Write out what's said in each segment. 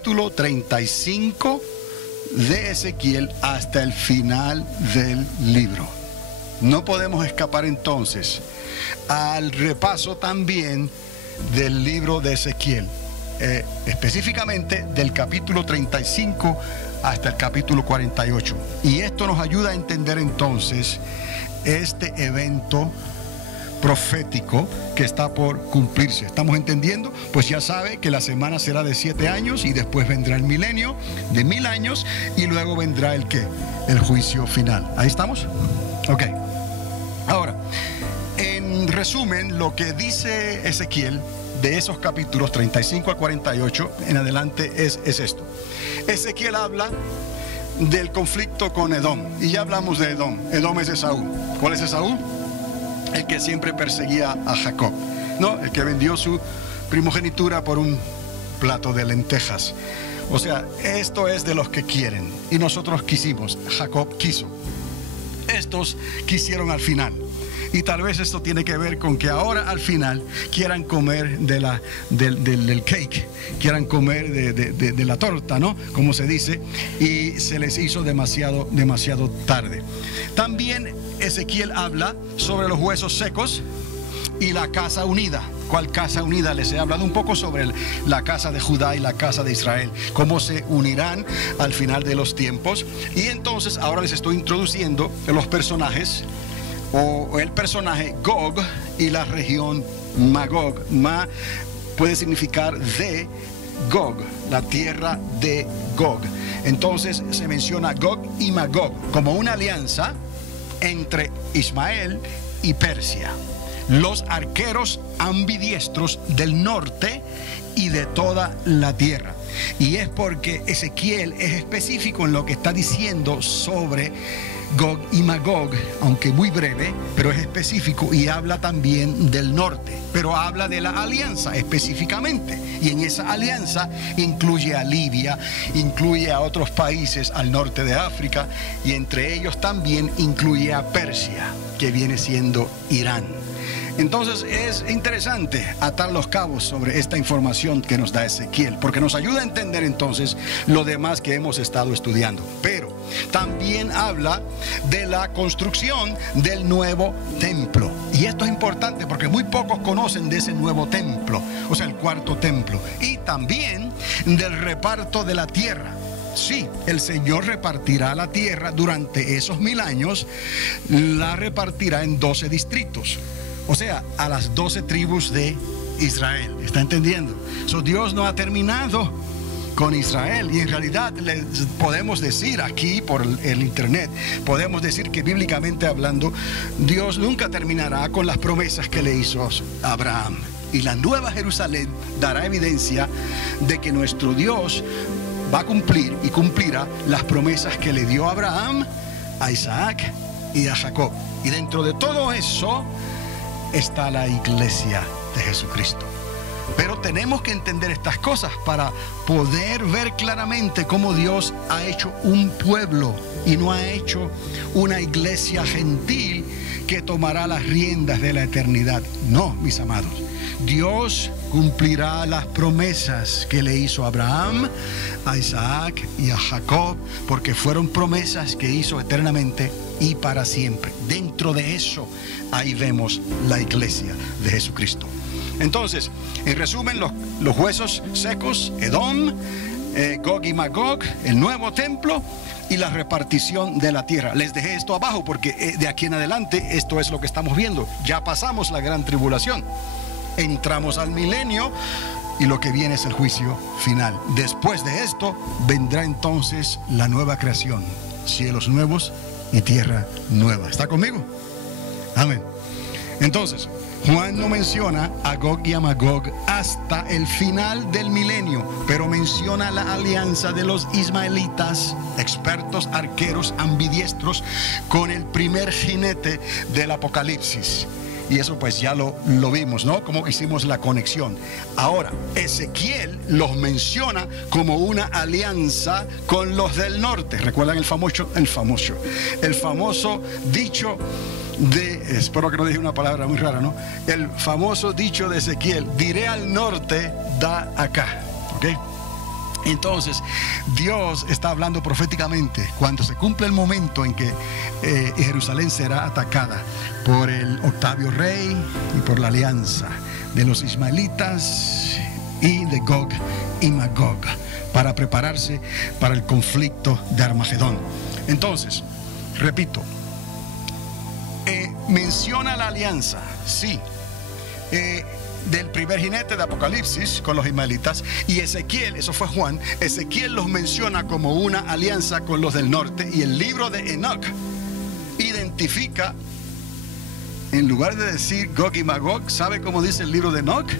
capítulo 35 de Ezequiel hasta el final del libro. No podemos escapar entonces al repaso también del libro de Ezequiel, específicamente del capítulo 35 hasta el capítulo 48. Y esto nos ayuda a entender entonces este evento profético que está por cumplirse. ¿Estamos entendiendo? Pues ya sabe que la semana será de 7 años y después vendrá el milenio de 1000 años y luego vendrá el ¿qué? El juicio final. ¿Ahí estamos? Ok. Ahora, en resumen, lo que dice Ezequiel de esos capítulos 35 al 48 en adelante es esto. Ezequiel habla del conflicto con Edom, y ya hablamos de Edom. Edom es Esaú. ¿Cuál es Esaú? El que siempre perseguía a Jacob, ¿no? El que vendió su primogenitura por un plato de lentejas. O sea, esto es de los que quieren, y nosotros quisimos, Jacob quiso. Estos quisieron al final. Y tal vez esto tiene que ver con que ahora al final quieran comer del cake, quieran comer de la torta, ¿no? Como se dice, y se les hizo demasiado tarde. También Ezequiel habla sobre los huesos secos y la casa unida. ¿Cuál casa unida? Les he hablado un poco sobre la casa de Judá y la casa de Israel, cómo se unirán al final de los tiempos. Y entonces ahora les estoy introduciendo los personajes, o el personaje Gog y la región Magog. Ma puede significar de Gog, la tierra de Gog. Entonces se menciona Gog y Magog como una alianza entre Ismael y Persia, los arqueros ambidiestros del norte y de toda la tierra. Y es porque Ezequiel es específico en lo que está diciendo sobre Gog y Magog, aunque muy breve, pero es específico, y habla también del norte, pero habla de la alianza específicamente, y en esa alianza incluye a Libia, incluye a otros países al norte de África, y entre ellos también incluye a Persia, que viene siendo Irán. Entonces es interesante atar los cabos sobre esta información que nos da Ezequiel, porque nos ayuda a entender entonces lo demás que hemos estado estudiando. Pero también habla de la construcción del nuevo templo. Y esto es importante porque muy pocos conocen de ese nuevo templo, o sea, el cuarto templo. Y también del reparto de la tierra. Sí, el Señor repartirá la tierra durante esos 1000 años, la repartirá en 12 distritos. O sea, a las 12 tribus de Israel. ¿Está entendiendo? Dios no ha terminado con Israel. Y en realidad les podemos decir aquí por el internet, podemos decir que bíblicamente hablando, Dios nunca terminará con las promesas que le hizo a Abraham. Y la nueva Jerusalén dará evidencia de que nuestro Dios va a cumplir y cumplirá las promesas que le dio a Abraham, a Isaac y a Jacob. Y dentro de todo eso está la iglesia de Jesucristo. Pero tenemos que entender estas cosas para poder ver claramente cómo Dios ha hecho un pueblo y no ha hecho una iglesia gentil que tomará las riendas de la eternidad. No, mis amados, Dios cumplirá las promesas que le hizo a Abraham, a Isaac y a Jacob, porque fueron promesas que hizo eternamente y para siempre. Dentro de eso, ahí vemos la iglesia de Jesucristo. Entonces, en resumen, los huesos secos, Edom, Gog y Magog, el nuevo templo y la repartición de la tierra. Les dejé esto abajo porque de aquí en adelante esto es lo que estamos viendo. Ya pasamos la gran tribulación, entramos al milenio y lo que viene es el juicio final. Después de esto vendrá entonces la nueva creación, cielos nuevos y tierra nueva. ¿Está conmigo? Amén. Entonces, Juan no menciona a Gog y a Magog hasta el final del milenio, pero menciona la alianza de los ismaelitas, expertos arqueros ambidiestros, con el primer jinete del Apocalipsis. Y eso pues ya lo vimos, ¿no? Como hicimos la conexión. Ahora, Ezequiel los menciona como una alianza con los del norte. ¿Recuerdan el famoso dicho de, espero que no dije una palabra muy rara, ¿no? El famoso dicho de Ezequiel: diré al norte, da acá. ¿Ok? Entonces, Dios está hablando proféticamente cuando se cumple el momento en que Jerusalén será atacada por el Octavio Rey y por la alianza de los ismaelitas y de Gog y Magog para prepararse para el conflicto de Armagedón. Entonces, repito, menciona la alianza, sí, del primer jinete de Apocalipsis con los ismaelitas, y Ezequiel, eso fue Juan, Ezequiel los menciona como una alianza con los del norte, y el libro de Enoch identifica, en lugar de decir Gog y Magog, ¿sabe cómo dice el libro de Enoch?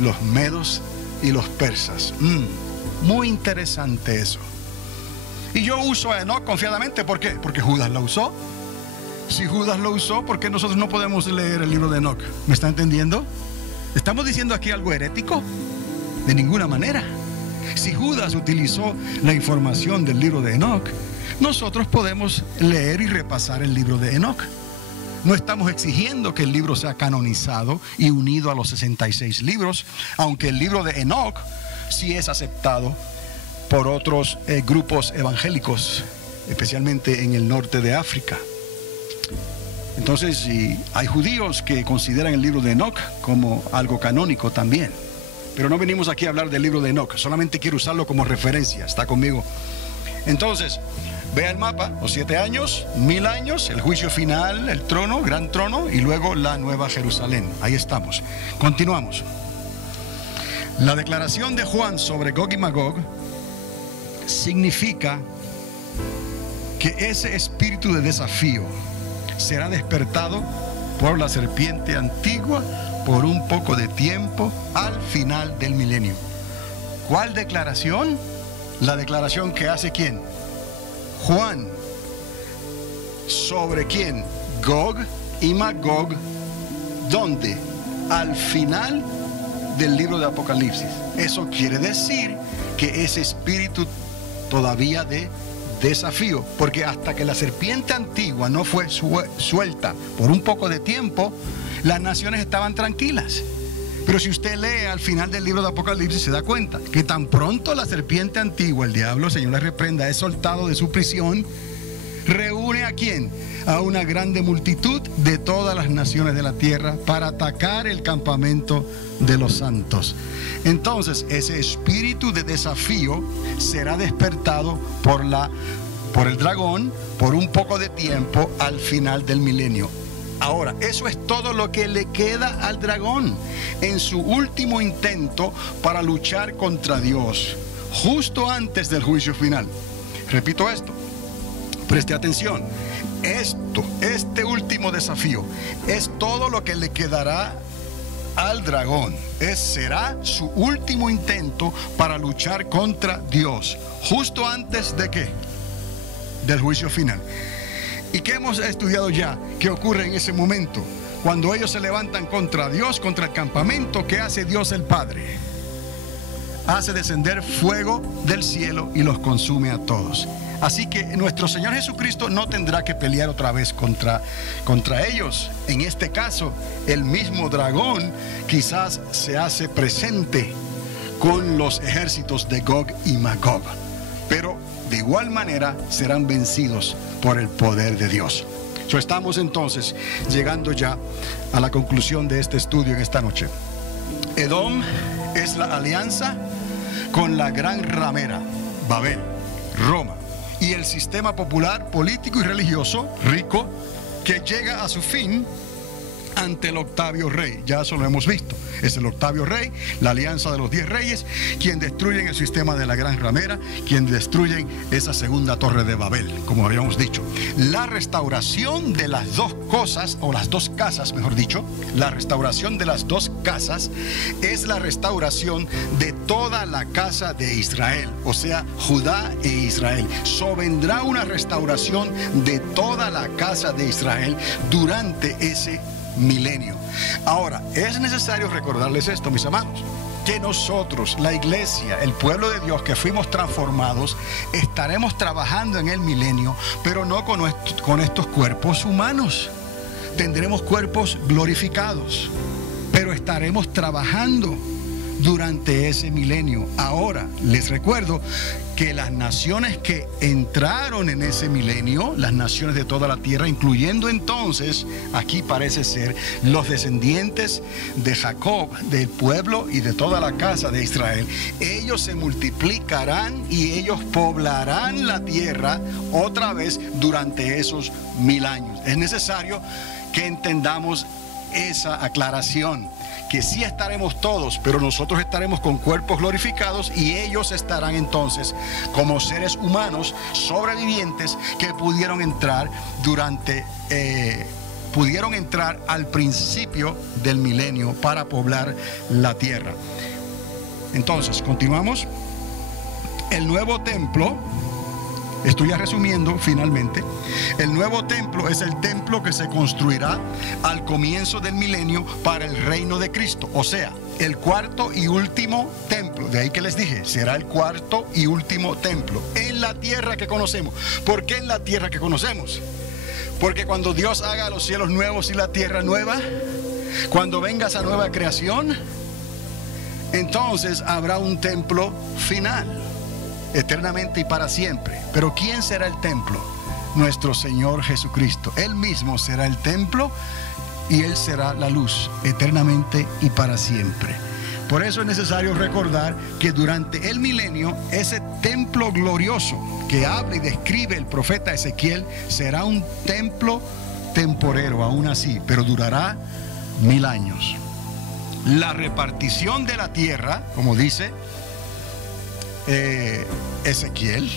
Los medos y los persas. Muy interesante eso. Y yo uso a Enoch confiadamente, ¿por qué? Porque Judas lo usó. Si Judas lo usó, ¿por qué nosotros no podemos leer el libro de Enoch? ¿Me está entendiendo? ¿Estamos diciendo aquí algo herético? De ninguna manera. Si Judas utilizó la información del libro de Enoch, nosotros podemos leer y repasar el libro de Enoch. No estamos exigiendo que el libro sea canonizado y unido a los 66 libros, aunque el libro de Enoch sí es aceptado por otros grupos evangélicos, especialmente en el norte de África. Entonces, hay judíos que consideran el libro de Enoch como algo canónico también. Pero no venimos aquí a hablar del libro de Enoch, solamente quiero usarlo como referencia. ¿Está conmigo? Entonces, vea el mapa, los 7 años, 1000 años, el juicio final, el trono, gran trono, y luego la nueva Jerusalén. Ahí estamos. Continuamos. La declaración de Juan sobre Gog y Magog significa que ese espíritu de desafío será despertado por la serpiente antigua por un poco de tiempo al final del milenio. ¿Cuál declaración? La declaración que hace ¿quién? Juan. ¿Sobre quién? Gog y Magog. ¿Dónde? Al final del libro de Apocalipsis. Eso quiere decir que ese espíritu todavía de desafío, porque hasta que la serpiente antigua no fue suelta por un poco de tiempo, las naciones estaban tranquilas. Pero si usted lee al final del libro de Apocalipsis, se da cuenta que tan pronto la serpiente antigua, el diablo, el Señor la reprenda, es soltado de su prisión, reúne ¿a quién? A una grande multitud de todas las naciones de la tierra para atacar el campamento de los santos. Entonces, ese espíritu de desafío será despertado por el dragón por un poco de tiempo al final del milenio. Ahora, eso es todo lo que le queda al dragón en su último intento para luchar contra Dios, justo antes del juicio final. Repito esto, preste atención. Este último desafío es todo lo que le quedará al dragón. Será su último intento para luchar contra Dios, justo antes de ¿qué? Del juicio final. ¿Y qué hemos estudiado ya? ¿Qué ocurre en ese momento? Cuando ellos se levantan contra Dios, contra el campamento, ¿qué hace Dios el Padre? Hace descender fuego del cielo y los consume a todos. Así que nuestro Señor Jesucristo no tendrá que pelear otra vez contra ellos. En este caso, el mismo dragón quizás se hace presente con los ejércitos de Gog y Magog. Pero de igual manera serán vencidos por el poder de Dios. Estamos entonces llegando ya a la conclusión de este estudio en esta noche. Edom es la alianza con la gran ramera, Babel, Roma, y el sistema popular, político y religioso, rico, que llega a su fin ante el Octavio Rey. Ya eso lo hemos visto. Es el Octavio Rey, la alianza de los 10 reyes, quien destruyen el sistema de la gran ramera, quien destruyen esa segunda torre de Babel, como habíamos dicho. La restauración de las dos cosas, o las dos casas, mejor dicho, la restauración de las dos casas es la restauración de toda la casa de Israel, o sea, Judá e Israel. Vendrá una restauración de toda la casa de Israel durante ese milenio. Ahora, es necesario recordarles esto, mis amados, que nosotros, la iglesia, el pueblo de Dios que fuimos transformados, estaremos trabajando en el milenio, pero no con estos cuerpos humanos. Tendremos cuerpos glorificados, pero estaremos trabajando durante ese milenio. Ahora, les recuerdo que las naciones que entraron en ese milenio, las naciones de toda la tierra, incluyendo entonces, aquí parece ser, los descendientes de Jacob, del pueblo y de toda la casa de Israel, ellos se multiplicarán y ellos poblarán la tierra otra vez durante esos 1000 años. Es necesario que entendamos esa aclaración, que sí estaremos todos, pero nosotros estaremos con cuerpos glorificados y ellos estarán entonces como seres humanos sobrevivientes que pudieron entrar al principio del milenio para poblar la tierra. Entonces, continuamos. El nuevo templo, estoy ya resumiendo finalmente, el nuevo templo es el templo que se construirá al comienzo del milenio para el reino de Cristo, o sea, el cuarto y último templo. De ahí que les dije, será el cuarto y último templo en la tierra que conocemos. ¿Por qué en la tierra que conocemos? Porque cuando Dios haga los cielos nuevos y la tierra nueva, cuando venga esa nueva creación, entonces habrá un templo final, eternamente y para siempre. Pero ¿quién será el templo? Nuestro Señor Jesucristo. Él mismo será el templo y Él será la luz, eternamente y para siempre. Por eso es necesario recordar que durante el milenio, ese templo glorioso que habla y describe el profeta Ezequiel será un templo temporero, aún así, pero durará 1000 años. La repartición de la tierra, como dice Ezequiel,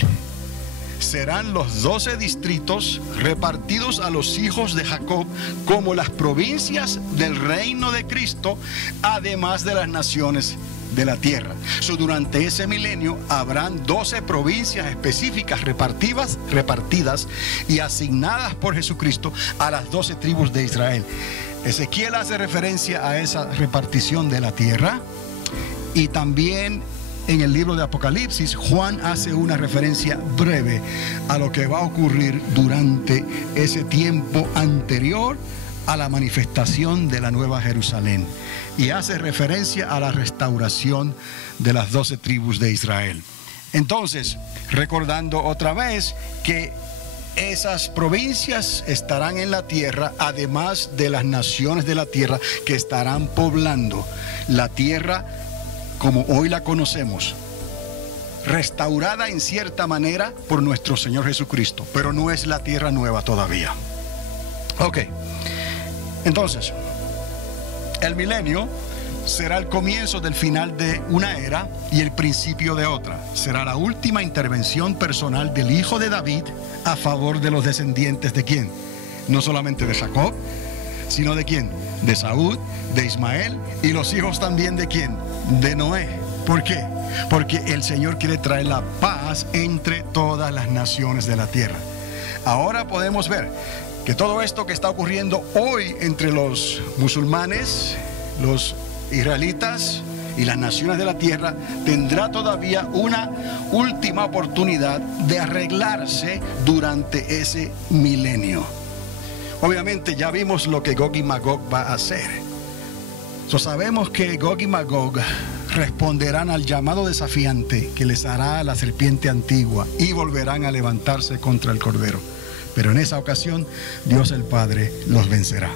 serán los 12 distritos repartidos a los hijos de Jacob como las provincias del reino de Cristo, además de las naciones de la tierra. Durante ese milenio habrán 12 provincias específicas repartidas y asignadas por Jesucristo a las 12 tribus de Israel. Ezequiel hace referencia a esa repartición de la tierra, y también en el libro de Apocalipsis Juan hace una referencia breve a lo que va a ocurrir durante ese tiempo anterior a la manifestación de la Nueva Jerusalén, y hace referencia a la restauración de las 12 tribus de Israel. Entonces, recordando otra vez que esas provincias estarán en la tierra, además de las naciones de la tierra que estarán poblando la tierra como hoy la conocemos, restaurada en cierta manera por nuestro Señor Jesucristo, pero no es la tierra nueva todavía. Ok, entonces, el milenio será el comienzo del final de una era y el principio de otra. Será la última intervención personal del hijo de David a favor de los descendientes de ¿quién? No solamente de Jacob, sino de ¿quién? De Saúl, de Ismael, y los hijos también de ¿quién? De Noé. ¿Por qué? Porque el Señor quiere traer la paz entre todas las naciones de la tierra. Ahora podemos ver que todo esto que está ocurriendo hoy entre los musulmanes, los israelitas y las naciones de la tierra, tendrá todavía una última oportunidad de arreglarse durante ese milenio. Obviamente ya vimos lo que Gog y Magog va a hacer. Sabemos que Gog y Magog responderán al llamado desafiante que les hará la serpiente antigua y volverán a levantarse contra el Cordero. Pero en esa ocasión Dios el Padre los vencerá.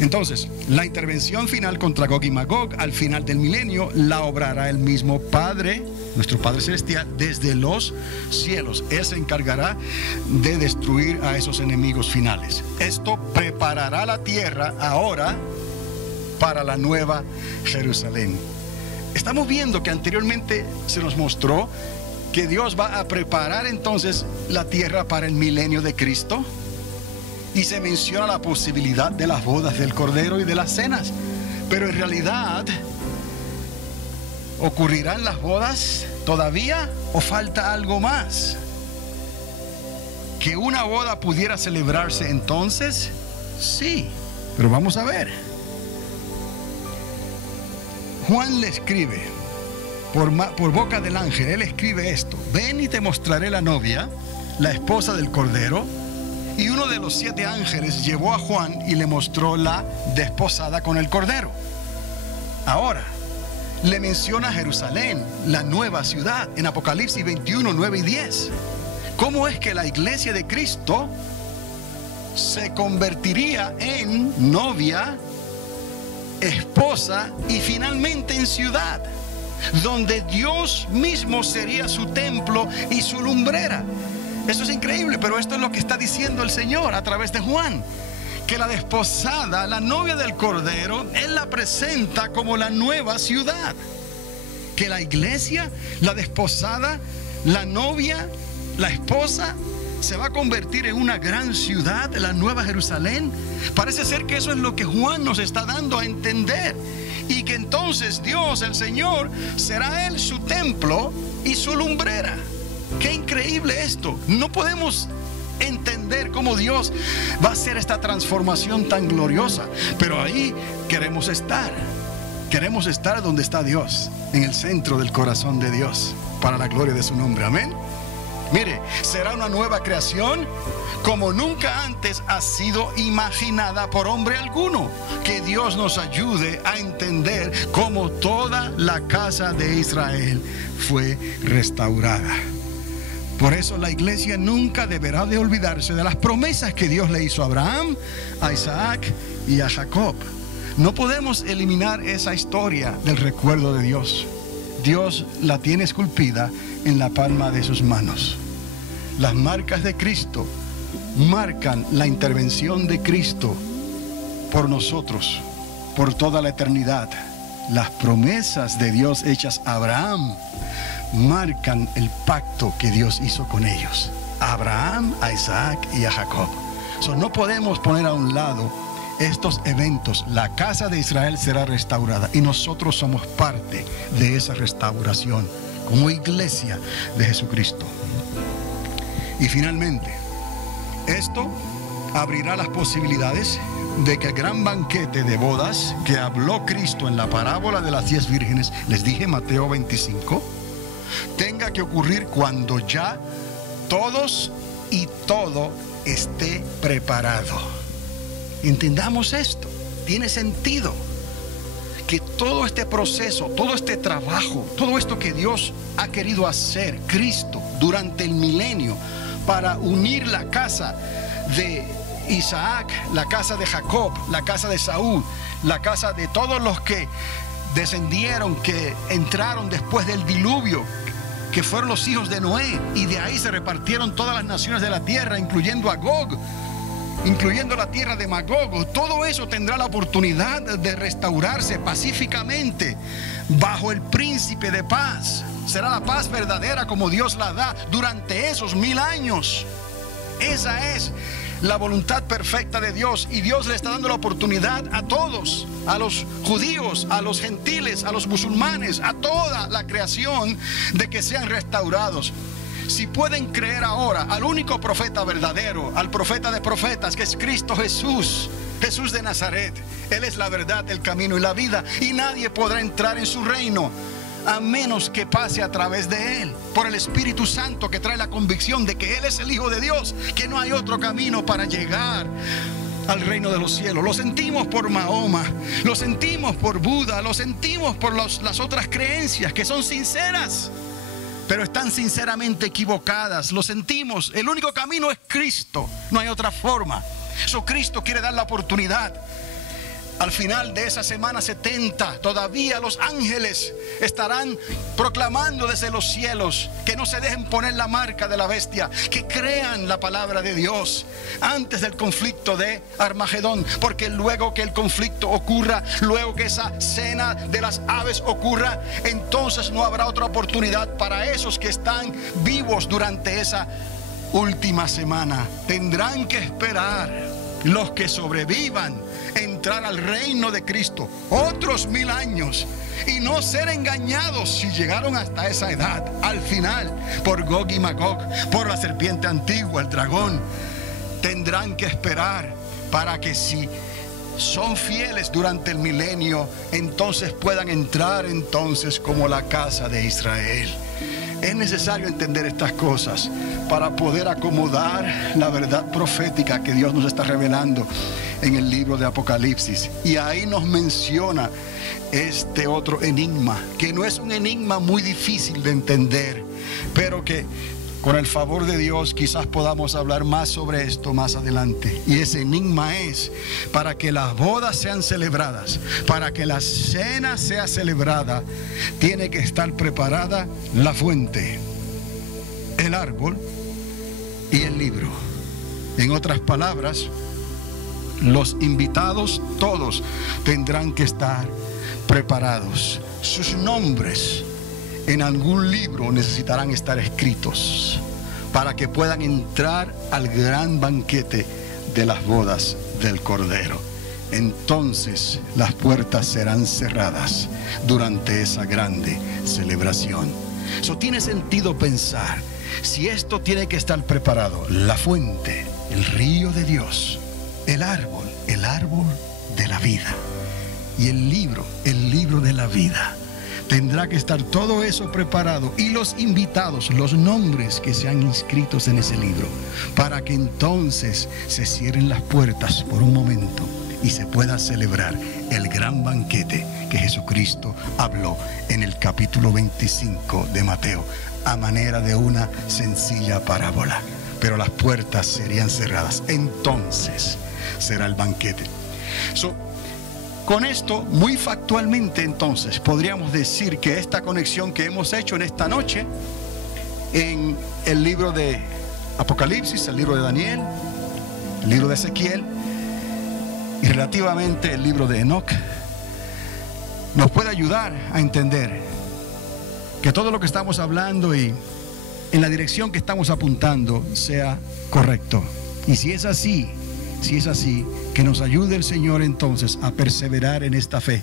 Entonces, la intervención final contra Gog y Magog al final del milenio la obrará el mismo Padre, nuestro Padre Celestial, desde los cielos. Él se encargará de destruir a esos enemigos finales. Esto preparará la tierra ahora para la nueva Jerusalén. Estamos viendo que anteriormente se nos mostró que Dios va a preparar entonces la tierra para el milenio de Cristo, y se menciona la posibilidad de las bodas del Cordero y de las cenas. Pero en realidad, ¿ocurrirán las bodas todavía o falta algo más? ¿Que una boda pudiera celebrarse entonces? Sí, pero vamos a ver. Juan le escribe por boca del ángel, él escribe esto: ven y te mostraré la novia, la esposa del Cordero. Y uno de los 7 ángeles llevó a Juan y le mostró la desposada con el Cordero. Ahora, le menciona a Jerusalén, la nueva ciudad, en Apocalipsis 21, 9 y 10. ¿Cómo es que la iglesia de Cristo se convertiría en novia, esposa y finalmente en ciudad, donde Dios mismo sería su templo y su lumbrera? Eso es increíble, pero esto es lo que está diciendo el Señor a través de Juan, que la desposada, la novia del Cordero, Él la presenta como la nueva ciudad. Que la iglesia, la desposada, la novia, la esposa, se va a convertir en una gran ciudad, la Nueva Jerusalén. Parece ser que eso es lo que Juan nos está dando a entender. Y que entonces Dios, el Señor, será Él su templo y su lumbrera. Qué increíble esto. No podemos entender cómo Dios va a hacer esta transformación tan gloriosa, pero ahí queremos estar. Queremos estar donde está Dios, en el centro del corazón de Dios, para la gloria de su nombre. Amén. Mire, será una nueva creación como nunca antes ha sido imaginada por hombre alguno. Que Dios nos ayude a entender cómo toda la casa de Israel fue restaurada. Por eso la iglesia nunca deberá de olvidarse de las promesas que Dios le hizo a Abraham, a Isaac y a Jacob. No podemos eliminar esa historia del recuerdo de Dios. Dios la tiene esculpida en la palma de sus manos. Las marcas de Cristo marcan la intervención de Cristo por nosotros, por toda la eternidad. Las promesas de Dios hechas a Abraham marcan el pacto que Dios hizo con ellos, a Abraham, a Isaac y a Jacob. No podemos poner a un lado estos eventos. La casa de Israel será restaurada y nosotros somos parte de esa restauración como iglesia de Jesucristo. Y finalmente, esto abrirá las posibilidades de que el gran banquete de bodas que habló Cristo en la parábola de las 10 vírgenes, les dije Mateo 25, tenga que ocurrir cuando ya todos y todo esté preparado. Entendamos esto. Tiene sentido que todo este proceso, todo este trabajo, todo esto que Dios ha querido hacer, Cristo, durante el milenio, para unir la casa de Isaac, la casa de Jacob, la casa de Saúl, la casa de todos los que descendieron, que entraron después del diluvio, que fueron los hijos de Noé, y de ahí se repartieron todas las naciones de la tierra, incluyendo a Gog, incluyendo la tierra de Magog. Todo eso tendrá la oportunidad de restaurarse pacíficamente bajo el príncipe de paz. Será la paz verdadera como Dios la da durante esos 1000 años. Esa es la voluntad perfecta de Dios, y Dios le está dando la oportunidad a todos, a los judíos, a los gentiles, a los musulmanes, a toda la creación, de que sean restaurados. Si pueden creer ahora al único profeta verdadero, al profeta de profetas, que es Cristo Jesús, Jesús de Nazaret. Él es la verdad, el camino y la vida, y nadie podrá entrar en su reino a menos que pase a través de Él, por el Espíritu Santo, que trae la convicción de que Él es el Hijo de Dios, que no hay otro camino para llegar al reino de los cielos. Lo sentimos por Mahoma, lo sentimos por Buda, lo sentimos por las otras creencias que son sinceras, pero están sinceramente equivocadas. Lo sentimos. El único camino es Cristo, no hay otra forma. Cristo quiere dar la oportunidad. Al final de esa semana 70, todavía los ángeles estarán proclamando desde los cielos que no se dejen poner la marca de la bestia, que crean la palabra de Dios antes del conflicto de Armagedón, porque luego que el conflicto ocurra, luego que esa cena de las aves ocurra, entonces no habrá otra oportunidad para esos que están vivos durante esa última semana. Tendrán que esperar, los que sobrevivan, entrar al reino de Cristo otros 1000 años y no ser engañados si llegaron hasta esa edad, al final, por Gog y Magog, por la serpiente antigua, el dragón. Tendrán que esperar para que, si son fieles durante el milenio, entonces puedan entrar entonces como la casa de Israel. Es necesario entender estas cosas para poder acomodar la verdad profética que Dios nos está revelando en el libro de Apocalipsis. Y ahí nos menciona este otro enigma, que no es un enigma muy difícil de entender, pero que con el favor de Dios quizás podamos hablar más sobre esto más adelante. Y ese enigma es: para que las bodas sean celebradas, para que la cena sea celebrada, tiene que estar preparada la fuente, el árbol y el libro. En otras palabras, los invitados todos tendrán que estar preparados. Sus nombres en algún libro necesitarán estar escritos para que puedan entrar al gran banquete de las bodas del Cordero. Entonces las puertas serán cerradas durante esa grande celebración. Eso tiene sentido pensar, si esto tiene que estar preparado, la fuente, el río de Dios, el árbol de la vida, y el libro de la vida. Tendrá que estar todo eso preparado, y los invitados, los nombres que sean inscritos en ese libro, para que entonces se cierren las puertas por un momento y se pueda celebrar el gran banquete que Jesucristo habló en el capítulo 25 de Mateo, a manera de una sencilla parábola. Pero las puertas serían cerradas. Entonces será el banquete. Con esto, muy factualmente, entonces, podríamos decir que esta conexión que hemos hecho en esta noche, en el libro de Apocalipsis, el libro de Daniel, el libro de Ezequiel, y relativamente el libro de Enoc, nos puede ayudar a entender que todo lo que estamos hablando y en la dirección que estamos apuntando sea correcto. Y si es así, que nos ayude el Señor entonces a perseverar en esta fe.